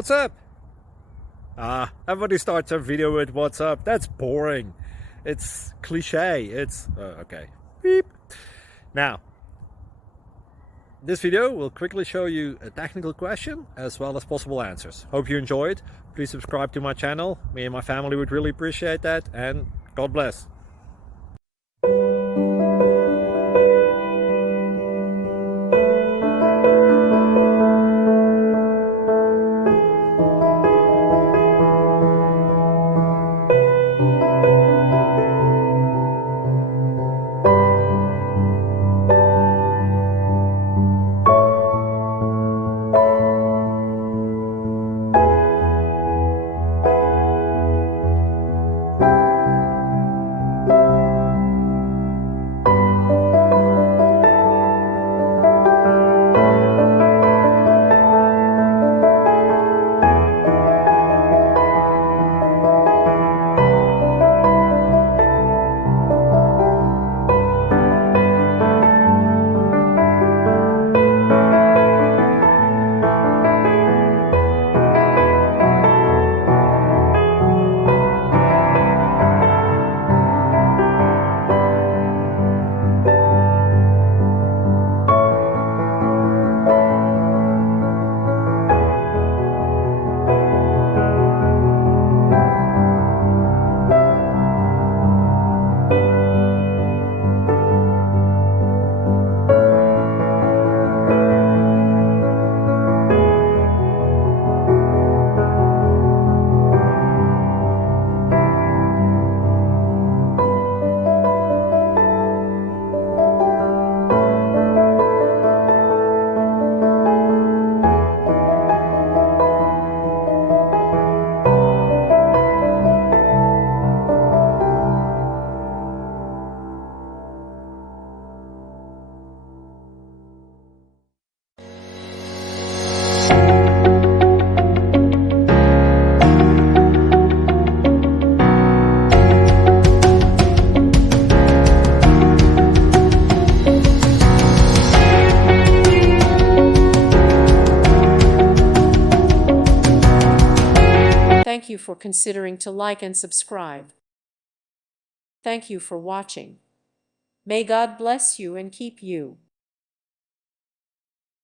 What's up? Everybody starts a video with what's up. That's boring. It's cliche. It's okay. Beep. Now, this video will quickly show you a technical question as well as possible answers. Hope you enjoyed. Please subscribe to my channel. Me and my family would really appreciate that, and God bless. Thank you for considering to like and subscribe. Thank you for watching. May God bless you and keep you.